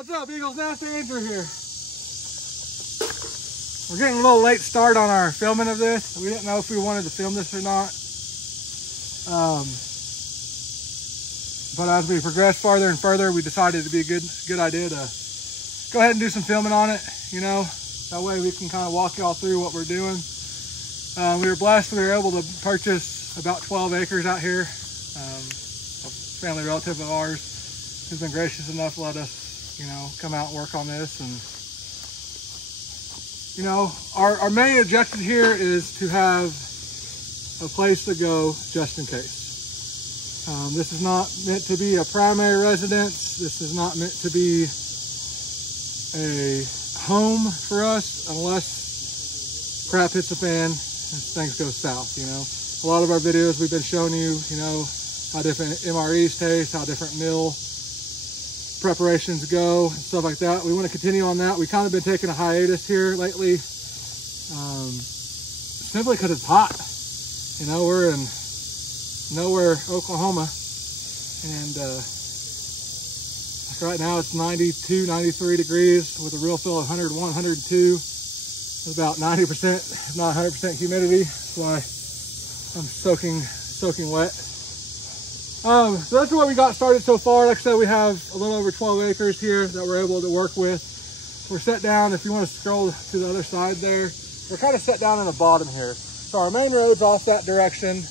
What's up, Eagles Nest? Andrew here. We're getting a little late start on our filming of this. We didn't know if we wanted to film this or not. But as we progressed farther and further, we decided it'd be a good idea to go ahead and do some filming on it. You know, that way we can kind of walk y'all through what we're doing. We were blessed. We were able to purchase about 12 acres out here. A family relative of ours who's been gracious enough to let us, you know, come out and work on this. And you know, our main objective here is to have a place to go just in case. This is not meant to be a primary residence. This is not meant to be a home for us unless crap hits the fan and things go south, you know. A lot of our videos we've been showing you, you know, how different MREs taste, how different meal preparations go, and stuff like that. We want to continue on that. We've kind of been taking a hiatus here lately, simply because it's hot. You know, we're in nowhere, Oklahoma, and right now it's 92, 93 degrees with a real feel of 101, 102. It's about 90%, if not 100% humidity. That's why I'm soaking wet. So that's what we got started so far. Like I said, we have a little over 12 acres here that we're able to work with. We're set down, if you want to scroll to the other side there, we're kind of set down in the bottom here. So our main road's off that direction.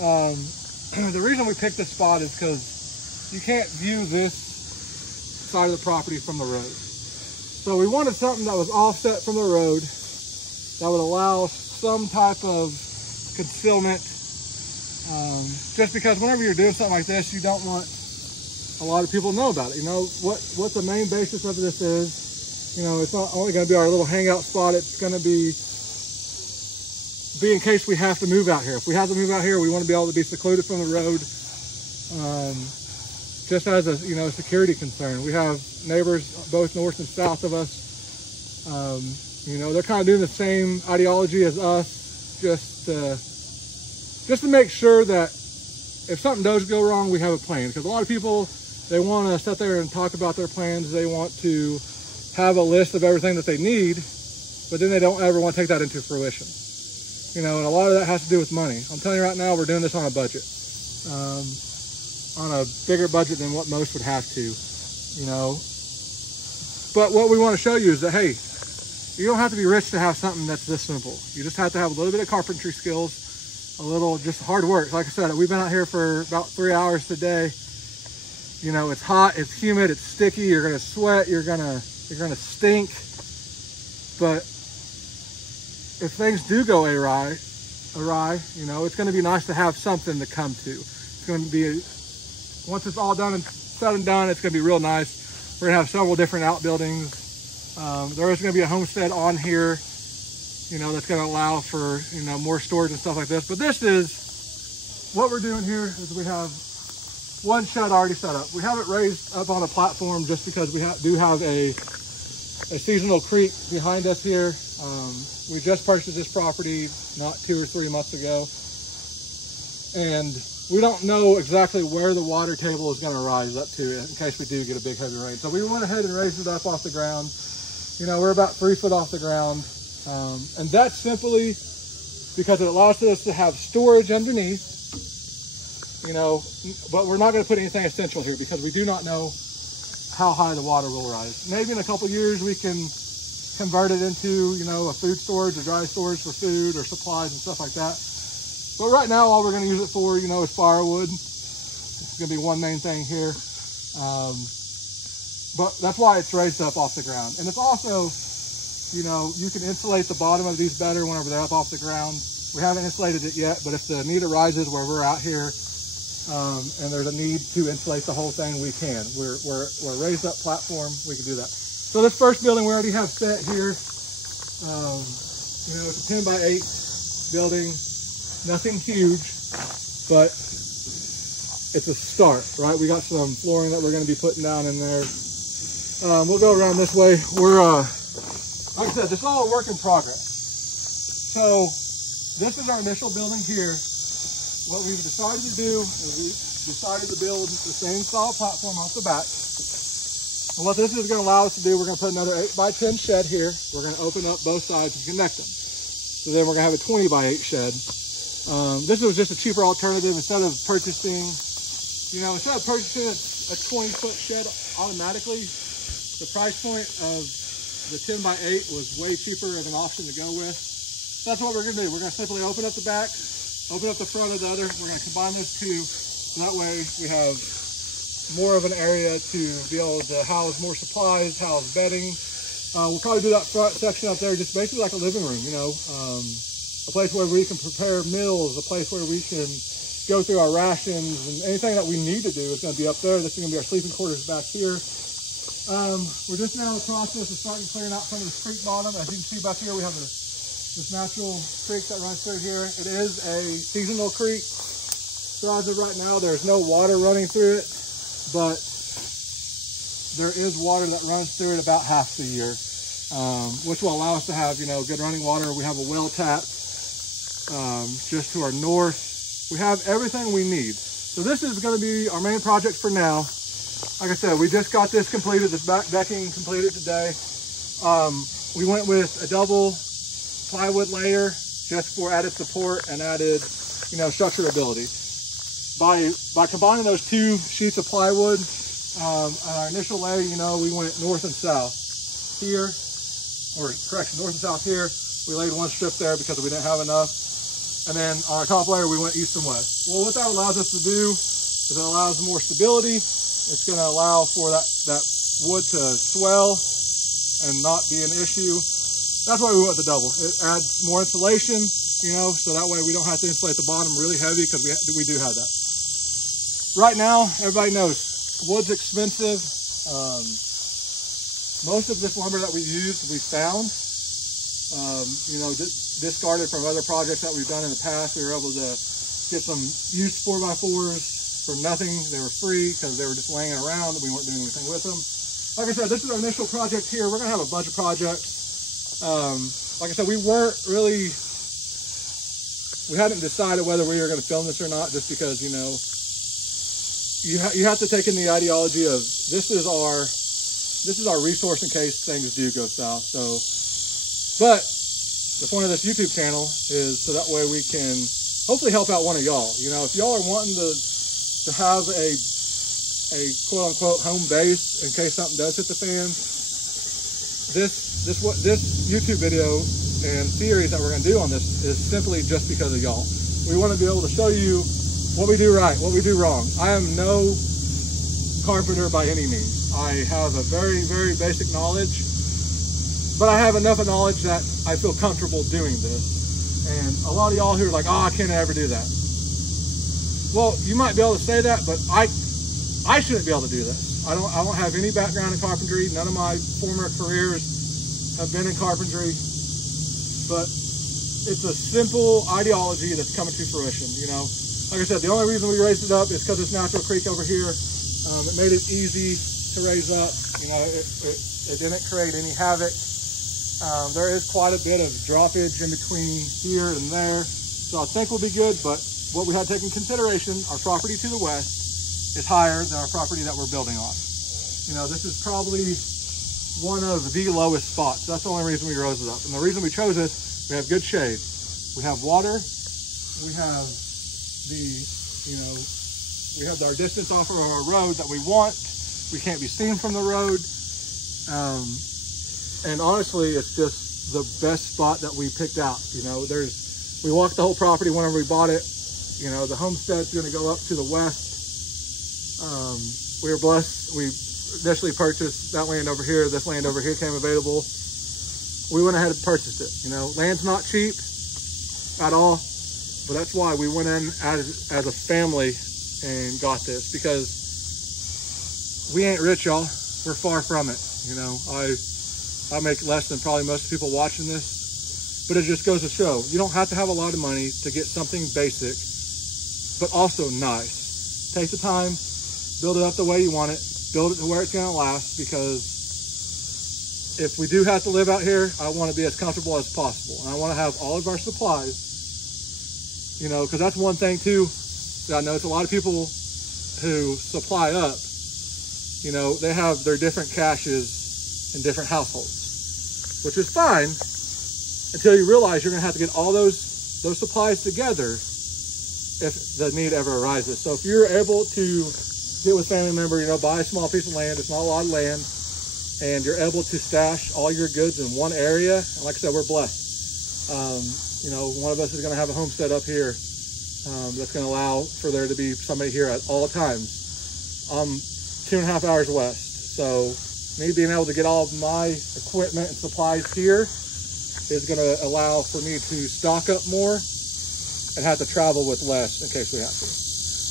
The reason we picked this spot is because you can't view this side of the property from the road. So we wanted something that was offset from the road that would allow some type of concealment. Just because whenever you're doing something like this, you don't want a lot of people to know about it. You know, what the main basis of this is, you know, it's not only going to be our little hangout spot, it's going to be in case we have to move out here. If we have to move out here, we want to be able to be secluded from the road, just as a, you know, security concern. We have neighbors both north and south of us. You know, they're kind of doing the same ideology as us, just to make sure that if something does go wrong, we have a plan. Because a lot of people, they want to sit there and talk about their plans. They want to have a list of everything that they need, but then they don't ever want to take that into fruition. You know, and a lot of that has to do with money. I'm telling you right now, we're doing this on a budget, on a bigger budget than what most would have to, you know. But what we want to show you is that, hey, you don't have to be rich to have something that's this simple. You just have to have a little bit of carpentry skills, a little just hard work. Like I said, we've been out here for about 3 hours today. You know, it's hot, it's humid, it's sticky, you're gonna sweat, you're gonna stink. But if things do go awry, you know, it's gonna be nice to have something to come to. It's gonna be, once it's all done and said and done, it's gonna be real nice. We're gonna have several different outbuildings. There is gonna be a homestead on here, you know, that's going to allow for, you know, more storage and stuff like this. But this is what we're doing here is we have one shed already set up. We have it raised up on a platform just because we do have a seasonal creek behind us here. We just purchased this property not 2 or 3 months ago, and we don't know exactly where the water table is going to rise up to in case we do get a big heavy rain. So we went ahead and raised it up off the ground. You know, we're about 3 foot off the ground. And that's simply because it allows us to have storage underneath, you know, but we're not going to put anything essential here because we do not know how high the water will rise. Maybe in a couple years we can convert it into, you know, a food storage or dry storage for food or supplies and stuff like that. But right now, all we're going to use it for, you know, is firewood. It's going to be one main thing here. But that's why it's raised up off the ground. And it's also, you know, you can insulate the bottom of these better whenever they're up off the ground. We haven't insulated it yet, but if the need arises where we're out here and there's a need to insulate the whole thing, we can. We're a raised up platform, we can do that. So this first building we already have set here. You know, it's a 10 by 8 building, nothing huge, but it's a start, right? We got some flooring that we're gonna be putting down in there. We'll go around this way. We're, like I said, this is all a work in progress. So this is our initial building here. What we've decided to do is we decided to build the same style platform off the back. And what this is going to allow us to do, we're going to put another 8x10 shed here. We're going to open up both sides and connect them. So then we're going to have a 20x8 shed. This was just a cheaper alternative instead of purchasing, instead of purchasing a 20-foot shed automatically. The price point of the 10x8 was way cheaper of an option to go with. So that's what we're going to do. We're going to simply open up the back, open up the front of the other. We're going to combine those two. So that way we have more of an area to be able to house more supplies, house bedding. We'll probably do that front section up there just basically like a living room, a place where we can prepare meals, a place where we can go through our rations, and anything that we need to do is going to be up there. This is going to be our sleeping quarters back here. We're just now in the process of starting clearing out some of this creek bottom. As you can see back here, we have this natural creek that runs through here. It is a seasonal creek. So as of right now, there's no water running through it, but there is water that runs through it about half the year, which will allow us to have, good running water. We have a well tap just to our north. We have everything we need. So this is going to be our main project for now. Like I said, we just got this completed, this back decking completed today. We went with a double plywood layer just for added support and added, structural ability. By combining those two sheets of plywood, on our initial layer, we went north and south here, north and south here. We laid one strip there because we didn't have enough. And then on our top layer, we went east and west. Well, what that allows us to do is it allows more stability. It's going to allow for that wood to swell and not be an issue. That's why we went with the double. It adds more insulation, so that way we don't have to insulate the bottom really heavy, because we do have that. Right now, everybody knows wood's expensive. Most of this lumber that we used, we found, discarded from other projects that we've done in the past. We were able to get some used 4x4s for nothing. They were free because they were just laying around and we weren't doing anything with them. Like I said, this is our initial project here. We're gonna have a bunch of projects. Like I said, we hadn't decided whether we were gonna film this or not, just because, you have to take in the ideology of this is our resource in case things do go south. So, but the point of this YouTube channel is so that way we can hopefully help out one of y'all. If y'all are wanting to have a quote unquote home base in case something does hit the fan, this YouTube video and series that we're going to do on this is simply just because of y'all. We want to be able to show you what we do right, what we do wrong. I am no carpenter by any means. I have a very, very basic knowledge, but I have enough knowledge that I feel comfortable doing this. And a lot of y'all who are like, oh, I can't ever do that. Well, you might be able to say that, but I shouldn't be able to do this. I don't have any background in carpentry. None of my former careers have been in carpentry, but it's a simple ideology that's coming to fruition. Like I said, the only reason we raised it up is because it's natural creek over here. It made it easy to raise up. It didn't create any havoc. There is quite a bit of droppage in between here and there, so I think we'll be good. But what we had to take into consideration, our property to the west is higher than our property that we're building on. This is probably one of the lowest spots. That's the only reason we rose it up. And the reason we chose it, we have good shade. We have water. We have our distance off of our road that we want. We can't be seen from the road. And honestly, it's just the best spot that we picked out. We walked the whole property whenever we bought it. The homestead's going to go up to the west. We were blessed. We initially purchased that land over here. This land over here came available. We went ahead and purchased it. Land's not cheap at all, but that's why we went in as a family and got this, because we ain't rich, y'all. We're far from it. I make less than probably most people watching this, but it just goes to show you don't have to have a lot of money to get something basic, but also nice. Take the time, build it up the way you want it, build it to where it's going to last, because if we do have to live out here, I want to be as comfortable as possible. And I want to have all of our supplies, because that's one thing too, that I know it's a lot of people who supply up, you know, they have their different caches in different households, which is fine until you realize you're gonna have to get all those supplies together if the need ever arises. So if you're able to get with family member, you know, buy a small piece of land, it's not a lot of land, and you're able to stash all your goods in one area, and like I said, we're blessed. You know, one of us is gonna have a homestead up here that's gonna allow for there to be somebody here at all times. I'm 2.5 hours west, so me being able to get all of my equipment and supplies here is gonna allow for me to stock up more and have to travel with less in case we have to.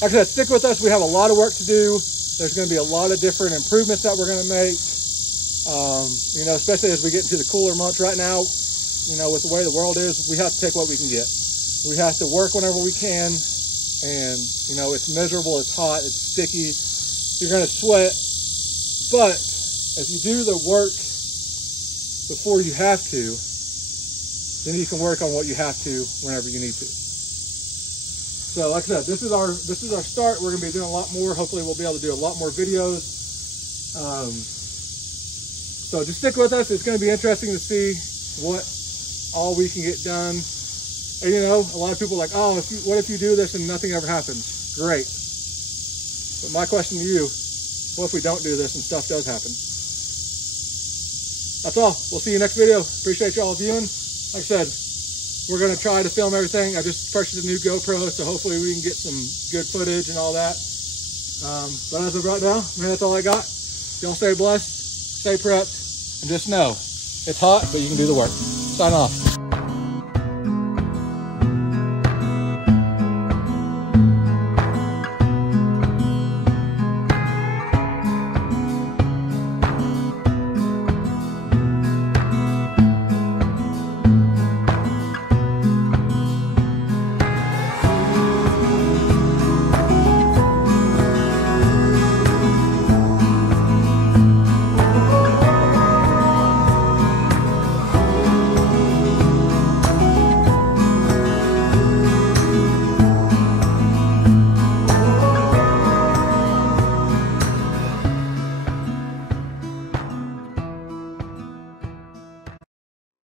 Like I said, stick with us. We have a lot of work to do. There's gonna be a lot of different improvements that we're gonna make. You know, especially as we get into the cooler months right now, you know, with the way the world is, we have to take what we can get. We have to work whenever we can. And, you know, it's miserable, it's hot, it's sticky. You're gonna sweat. But if you do the work before you have to, then you can work on what you have to whenever you need to. So like I said, this is our start. We're gonna be doing a lot more. Hopefully we'll be able to do a lot more videos. So just stick with us. It's gonna be interesting to see what all we can get done. And you know, a lot of people are like, oh, what if you do this and nothing ever happens? Great. But my question to you, what if we don't do this and stuff does happen? That's all. We'll see you next video. Appreciate y'all viewing. Like I said, we're gonna try to film everything. I just purchased a new GoPro, so hopefully we can get some good footage and all that. But as of right now, man, that's all I got. Y'all stay blessed, stay prepped, and just know, it's hot, but you can do the work. Sign off.